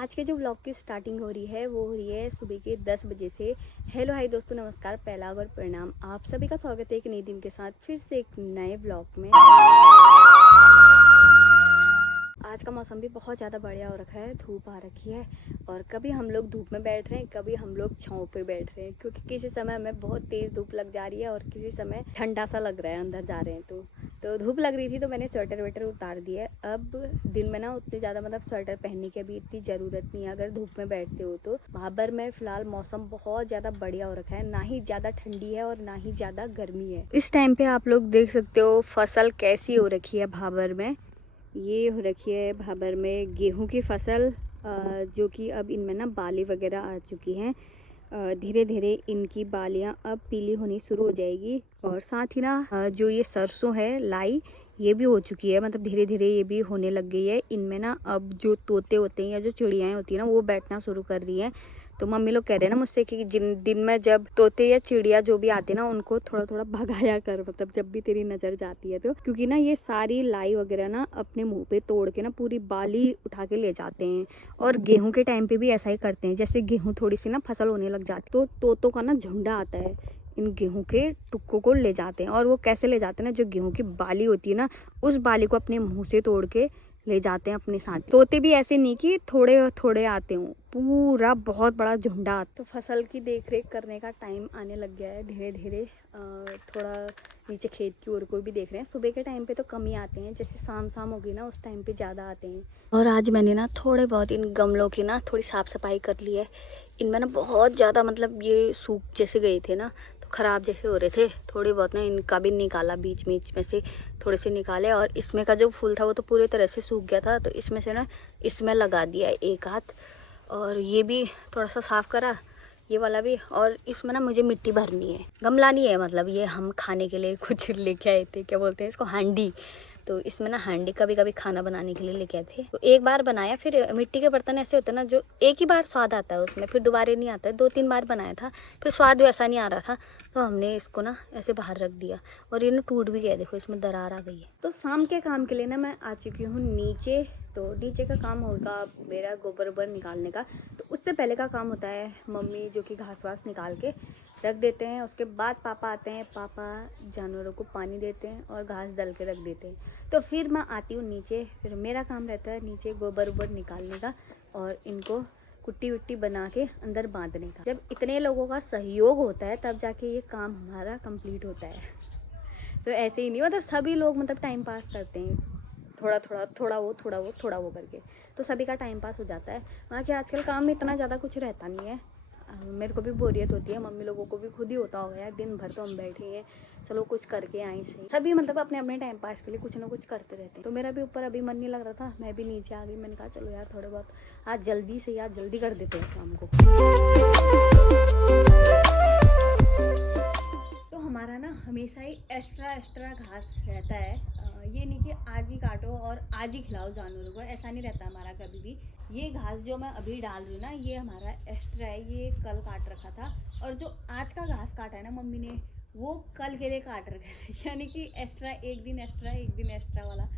आज के जो व्लॉग की स्टार्टिंग हो रही है वो हो रही है सुबह के 10 बजे से। हेलो हाय दोस्तों, नमस्कार, पहला और प्रणाम। आप सभी का स्वागत है एक नई दिन के साथ फिर से एक नए व्लॉग में। आज का मौसम भी बहुत ज़्यादा बढ़िया हो रखा है, धूप आ रखी है और कभी हम लोग धूप में बैठ रहे हैं, कभी हम लोग छाँव पे बैठ रहे हैं, क्योंकि किसी समय हमें बहुत तेज़ धूप लग जा रही है और किसी समय ठंडा सा लग रहा है अंदर जा रहे हैं। तो धूप लग रही थी तो मैंने स्वेटर वेटर उतार दिया है। अब दिन में ना उतनी ज़्यादा स्वेटर पहनने की अभी इतनी ज़रूरत नहीं है अगर धूप में बैठते हो तो। भाबर में फ़िलहाल मौसम बहुत ज़्यादा बढ़िया हो रखा है, ना ही ज़्यादा ठंडी है और ना ही ज़्यादा गर्मी है। इस टाइम पे आप लोग देख सकते हो फसल कैसी हो रखी है भाबर में। ये हो रखी है भाबर में गेहूं की फसल, जो कि अब इनमें ना बाली वगैरह आ चुकी हैं। धीरे धीरे इनकी बालियां अब पीली होनी शुरू हो जाएगी और साथ ही ना जो ये सरसों है लाई, ये भी हो चुकी है, मतलब धीरे धीरे ये भी होने लग गई है। इनमें ना अब जो तोते होते हैं या जो चिड़ियाएँ होती हैं ना वो बैठना शुरू कर रही हैं। तो मम्मी लोग कह रहे हैं ना मुझसे कि जिन दिन में जब तोते या चिड़िया जो भी आते ना उनको थोड़ा थोड़ा भगाया कर, मतलब जब भी तेरी नज़र जाती है तो, क्योंकि ना ये सारी लाई वगैरह ना अपने मुंह पे तोड़ के ना पूरी बाली उठा के ले जाते हैं। और गेहूं के टाइम पे भी ऐसा ही करते हैं, जैसे गेहूं थोड़ी सी ना फसल होने लग जाती तो तोतों का ना झुंडा आता है, इन गेहूं के टुक्कों को ले जाते हैं। और वो कैसे ले जाते हैं ना, जो गेहूं की बाली होती है ना उस बाली को अपने मुंह से तोड़ के ले जाते हैं अपने साथ। तोते भी ऐसे नहीं कि थोड़े थोड़े आते हों, पूरा बहुत बड़ा झुंडा। तो फसल की देख रेख करने का टाइम आने लग गया है धीरे धीरे। थोड़ा नीचे खेत की ओर को भी देख रहे हैं। सुबह के टाइम पे तो कम ही आते हैं, जैसे शाम होगी ना उस टाइम पे ज़्यादा आते हैं। और आज मैंने ना थोड़े बहुत इन गमलों की ना थोड़ी साफ़ सफाई कर ली है। इनमें ना बहुत ज़्यादा मतलब ये सूख जैसे गए थे ना, तो ख़राब जैसे हो रहे थे। थोड़ी बहुत ना इनका भी निकाला, बीच में से थोड़े से निकाले। और इसमें का जो फूल था वो तो पूरी तरह से सूख गया था, तो इसमें से ना इसमें लगा दिया एक हाथ। और ये भी थोड़ा सा साफ़ करा, ये वाला भी। और इसमें ना मुझे मिट्टी भरनी है, गमला नहीं है, मतलब ये हम खाने के लिए कुछ लेके आए थे, क्या बोलते हैं इसको, हांडी। तो इसमें ना हांडी कभी कभी खाना बनाने के लिए लेके आए थे। तो एक बार बनाया, फिर मिट्टी के बर्तन ऐसे होते हैं ना जो एक ही बार स्वाद आता है उसमें, फिर दोबारा नहीं आता है। 2-3 बार बनाया था, फिर स्वाद वैसा नहीं आ रहा था, तो हमने इसको ना ऐसे बाहर रख दिया। और ये ना टूट भी गया, देखो इसमें दरार आ गई है। तो शाम के काम के लिए ना मैं आ चुकी हूँ नीचे। तो नीचे का काम होगा मेरा गोबर वोबर निकालने का। तो उससे पहले का काम होता है मम्मी जो कि घास वास निकाल के रख देते हैं। उसके बाद पापा आते हैं, पापा जानवरों को पानी देते हैं और घास डाल के रख देते हैं। तो फिर मैं आती हूँ नीचे, फिर मेरा काम रहता है नीचे गोबर वोबर निकालने का और इनको कुट्टी वुट्टी बना के अंदर बांधने का। जब इतने लोगों का सहयोग होता है तब जाके ये काम हमारा कंप्लीट होता है। तो ऐसे ही नहीं, मतलब सभी लोग मतलब टाइम पास करते हैं, थोड़ा वो करके, तो सभी का टाइम पास हो जाता है। वहाँ के आजकल काम में इतना ज़्यादा कुछ रहता नहीं है। मेरे को भी बोरियत होती है, मम्मी लोगों को भी खुद ही होता होगा यार, दिन भर तो हम बैठे हैं, चलो कुछ करके आए सही। सभी मतलब अपने अपने टाइम पास के लिए कुछ ना कुछ करते रहते हैं। तो मेरा भी ऊपर अभी मन नहीं लग रहा था, मैं भी नीचे आ गई। मैंने कहा चलो यार थोड़े बहुत आज जल्दी कर देते हैं काम को। तो हमारा ना हमेशा ही एक्स्ट्रा घास रहता है। ये नहीं कि आज ही काटो और आज ही खिलाओ जानवरों को, ऐसा नहीं रहता हमारा कभी भी। ये घास जो मैं अभी डाल रही हूँ ना, ये हमारा एक्स्ट्रा है, ये कल काट रखा था। और जो आज का घास काटा है ना मम्मी ने, वो कल के लिए काट रखा है। यानी कि एक्स्ट्रा एक दिन एक्स्ट्रा वाला।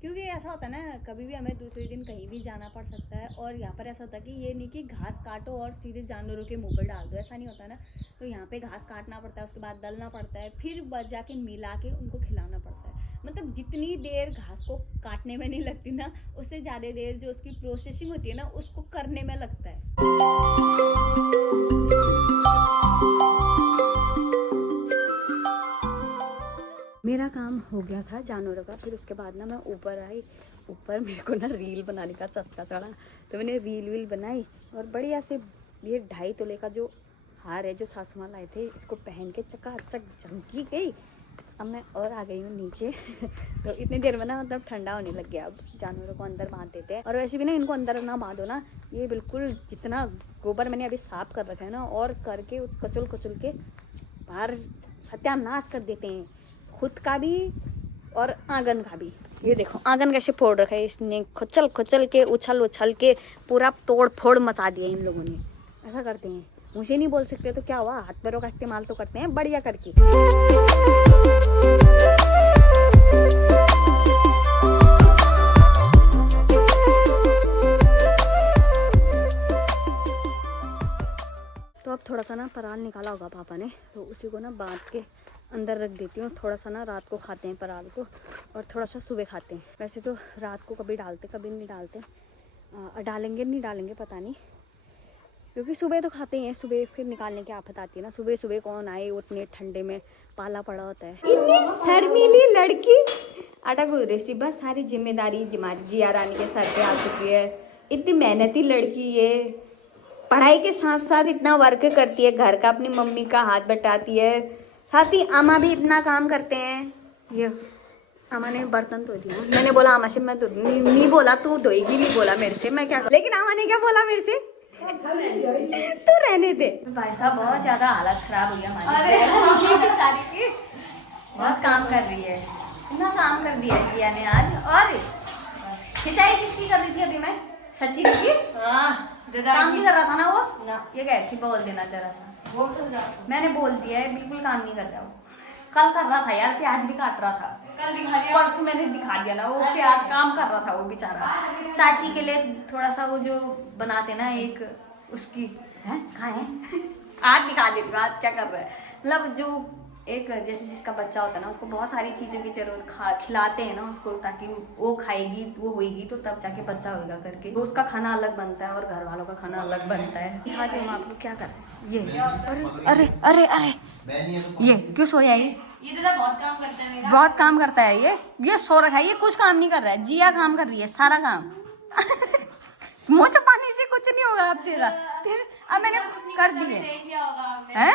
क्योंकि ऐसा होता है ना, कभी भी हमें दूसरे दिन कहीं भी जाना पड़ सकता है। और यहाँ पर ऐसा होता है कि ये नहीं कि घास काटो और सीधे जानवरों के मुंह पर डाल दो, ऐसा नहीं होता ना। तो यहाँ पे घास काटना पड़ता है, उसके बाद दलना पड़ता है, फिर जाके मिला के उनको खिलाना पड़ता है। मतलब जितनी देर घास को काटने में नहीं लगती ना, उससे ज़्यादा देर जो उसकी प्रोसेसिंग होती है ना उसको करने में लगता है। मेरा काम हो गया था जानवरों का। फिर उसके बाद ना मैं ऊपर आई। ऊपर मेरे को ना रील बनाने का चस्का चढ़ा, तो मैंने रील बनाई। और बढ़िया से ये 2.5 तोले का जो हार है जो सासू माँ लाए थे, इसको पहन के चकाचक चमकी गई। अब मैं और आ गई हूँ नीचे। तो इतनी देर में ना मतलब ठंडा होने लग गया। अब जानवरों को अंदर बांध देते हैं। और वैसे भी ना इनको अंदर ना बांधो ना, ये बिल्कुल जितना गोबर मैंने अभी साफ कर रखा है ना, और करके कचल के बाहर सत्यानाश कर देते हैं, खुद का भी और आंगन का भी। ये देखो आंगन कैसे फोड़ रखा है इसने, खुचल के उछल के पूरा तोड़ फोड़ मचा दिया इन लोगों ने। ऐसा करते हैं, मुझे नहीं बोल सकते तो क्या हुआ, हाथ पैरों का इस्तेमाल तो करते हैं बढ़िया करके। थोड़ा सा ना पराल निकाला होगा पापा ने, तो उसी को ना बांध के अंदर रख देती हूँ। थोड़ा सा ना रात को खाते हैं पराल को, और थोड़ा सा सुबह खाते हैं। वैसे तो रात को कभी डालते कभी नहीं डालते, डालेंगे नहीं डालेंगे पता नहीं, क्योंकि सुबह तो खाते ही हैं। सुबह फिर निकालने की आफत आती है ना, सुबह सुबह कौन आए, उतने ठंडे में पाला पड़ा होता है। इतनी शर्मीली लड़की अटक गुजरे सी, बस सारी जिम्मेदारी जिया रानी के सर पे आ चुकी है। इतनी मेहनती लड़की ये, पढ़ाई के साथ साथ इतना वर्क करती है घर का, अपनी मम्मी का हाथ बटाती है, साथ ही आमा भी इतना काम करते हैं। ये आमा ने बर्तन धो दिया, मैंने बोला आमा से मैं तो नहीं बोला तू धोएगी, नहीं बोला मेरे से, मैं क्या, लेकिन आमा ने क्या बोला मेरे से, तू रहने दे। भाई साहब बहुत ज्यादा हालत खराब हुई हमारी, बहुत काम कर रही है, इतना काम कर दिया है जिया ने आज। और खिंचाई किसकी कर रही थी अभी मैं, सच्ची की काम नहीं कर रहा था ना वो, ये कह थी बोल देना जरा सा, मैंने बोल दिया है बिल्कुल काम नहीं कर रहा वो। कल कर रहा था यार, प्याज भी काट रहा था, कल दिखा दिया, परसों मैंने दिखा दिया ना, वो प्याज काम कर रहा था वो बेचारा। चाची के लिए थोड़ा सा वो जो बनाते ना एक उसकी है कहाँ है आज दिखा देती हूँ आज क्या कर रहा है। मतलब जो एक जैसे जिसका बच्चा होता है ना, उसको बहुत सारी चीज़ों की जरूरत, खिलाते हैं ना उसको, ताकि वो खाएगी वो होएगी तो तब जाके बच्चा होएगा करके, तो उसका खाना अलग बनता है और घर वालों का खाना अलग बनता है। हाँ जी, हम आप लोग क्या कर रहे हैं, ये अरे अरे अरे ये क्यों सोया ये दादा बहुत काम करता है मेरा, बहुत काम करता है ये सो रखा है, ये कुछ काम नहीं कर रहा है, जिया काम कर रही है सारा काम। मुँह चपाने से कुछ नहीं होगा अब तेरा, अब मैंने कर दिए हैं,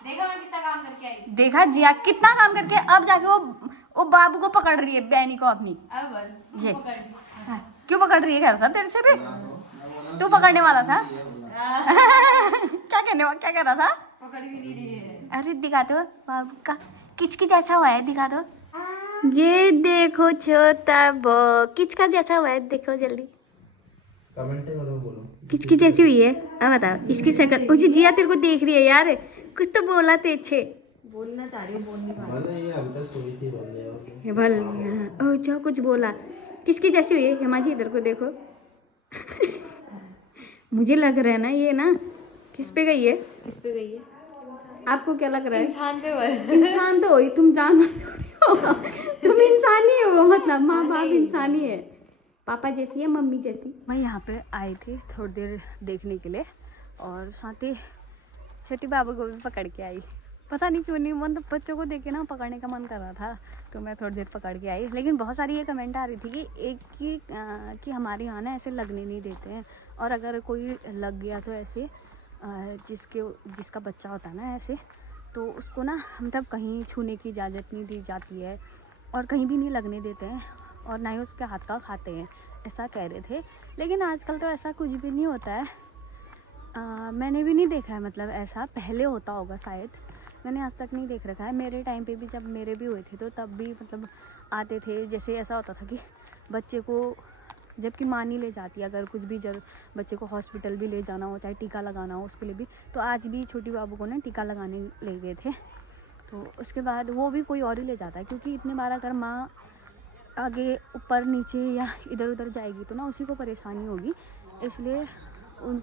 देखा मैं कितना काम करके आई, देखा जिया कितना काम करके, अब जाके वो बाबू को पकड़ रही है, बैनी को अपनी। ये क्यों पकड़ रही है, कह रहा था तेरे से भी, तू पकड़ने वाला था। क्या कह रहा था, पकड़ भी नहीं रही है। अरे दिखा दो बाबू का किच जैसा हुआ है, दिखा दो, ये देखो छोटा बो किच का जैसा हुआ है, देखो जल्दी कमेंट करो, बोलो किच जैसी हुई है। अब बताओ इसकी शक्ल, उसी जिया तेरे को देख रही है यार, कुछ तो बोला ते अच्छे, बोलना चाह रही है बोल नहीं पा रही, ये अभी तक सोई थी बोल ओ जाओ कुछ बोला, किसकी जैसी हुई है हिमाजी, इधर को देखो। मुझे लग रहा है ना ये ना किस पे गई है, आपको क्या लग रहा है, इंसान पे, इंसान तो हो ही, तुम जानवर थोड़ी हो, तुम इंसान ही हो, मतलब माँ बाप इंसान ही है, पापा जैसी है मम्मी जैसी। मैं यहाँ पे आई थी थोड़ी देर देखने के लिए, और साथ ही छोटी बाबू को भी पकड़ के आई, पता नहीं क्यों नहीं, मतलब बच्चों को देख के ना पकड़ने का मन कर रहा था, तो मैं थोड़ी देर पकड़ के आई। लेकिन बहुत सारी ये कमेंट आ रही थी कि एक कि हमारे यहाँ ना ऐसे लगने नहीं देते हैं, और अगर कोई लग गया तो ऐसे जिसका बच्चा होता है ना ऐसे, तो उसको ना मतलब कहीं छूने की इजाज़त नहीं दी जाती है, और कहीं भी नहीं लगने देते हैं, और ना ही उसके हाथ का खाते हैं, ऐसा कह रहे थे। लेकिन आजकल तो ऐसा कुछ भी नहीं होता है, मैंने भी नहीं देखा है, मतलब ऐसा पहले होता होगा शायद, मैंने आज तक नहीं देख रखा है। मेरे टाइम पे भी जब मेरे भी हुए थे तो तब भी मतलब आते थे, जैसे ऐसा होता था कि बच्चे को जबकि माँ नहीं ले जाती, अगर कुछ भी बच्चे को हॉस्पिटल भी ले जाना हो, चाहे टीका लगाना हो उसके लिए भी, तो आज भी छोटी बाबू को ना टीका लगाने ले गए थे, तो उसके बाद वो भी कोई और ही ले जाता है, क्योंकि इतने बार अगर माँ आगे ऊपर नीचे या इधर उधर जाएगी तो ना उसी को परेशानी होगी, इसलिए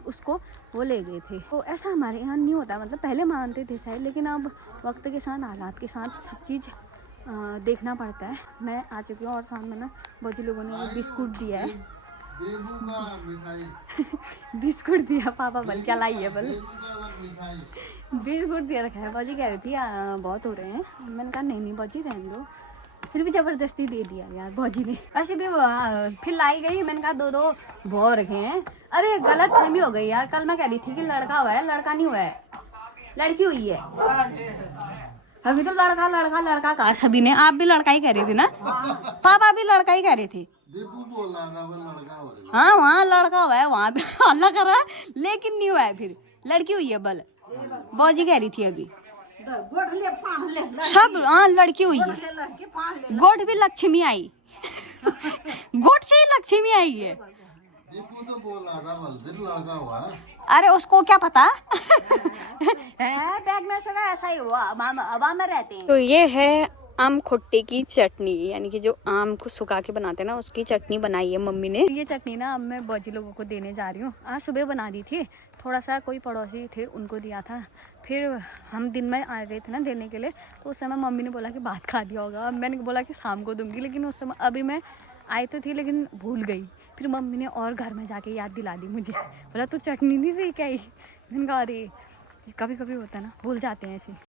उसको वो ले गए थे। तो ऐसा हमारे यहाँ नहीं होता, मतलब पहले मानते थे शायद, लेकिन अब वक्त के साथ हालात के साथ सब चीज़ देखना पड़ता है। मैं आ चुकी हूँ और सामने ना बहुत ही लोगों ने वो बिस्कुट दिया है, बिस्कुट दिया, पापा बल क्या लाई है, बल बिस्कुट दिया रखा है। बाजी कह रही थी बहुत हो रहे हैं, मैंने कहा नहीं बाजी रहने दो, फिर भी ज़बरदस्ती दे दिया यार भौजी ने। वैसे भी फिर लाई गई, मैंने कहा दो भौ रखे हैं, अरे गलत फहमी हो गई यार, कल मैं कह रही थी कि लड़का हुआ है, लड़का नहीं हुआ है, लड़की हुई है। अभी तो लड़का कहा सभी ने, आप भी लड़का ही कह रही थी ना, पापा भी लड़का ही कह रहे थे, बोल रहा था लड़का हो रहा है, हाँ वहाँ लड़का हुआ है, वहाँ पे अल्लाह कर रहा है, लेकिन नहीं हुआ है, फिर लड़की हुई है। बल भौजी कह रही थी अभी सब, हाँ लड़की हुई है, गोट भी लक्ष्मी आई, गोट से ही लक्ष्मी आई है। दीपू तो बोल रहा था फिर लड़का हुआ, अरे उसको क्या पता। बैग में से ऐसा ही हुआ, अब में रहते हैं। तो ये है आम खट्टे की चटनी, यानी कि जो आम को सुखा के बनाते हैं ना, उसकी चटनी बनाई है मम्मी ने। ये चटनी ना अब मैं बाजी लोगों को देने जा रही हूँ। आज सुबह बना दी थी, थोड़ा सा कोई पड़ोसी थे उनको दिया था, फिर हम दिन में आ रहे थे ना देने के लिए, तो उस समय मम्मी ने बोला कि भात खा दिया होगा। मैंने बोला कि शाम को दूंगी, लेकिन उस समय अभी मैं आई तो थी लेकिन भूल गई। फिर मम्मी ने और घर में जाके याद दिला दी मुझे, बोला तू चटनी नहीं दे के आई। मैंने कहा अरे कभी कभी होता है ना, भूल जाते हैं ऐसे।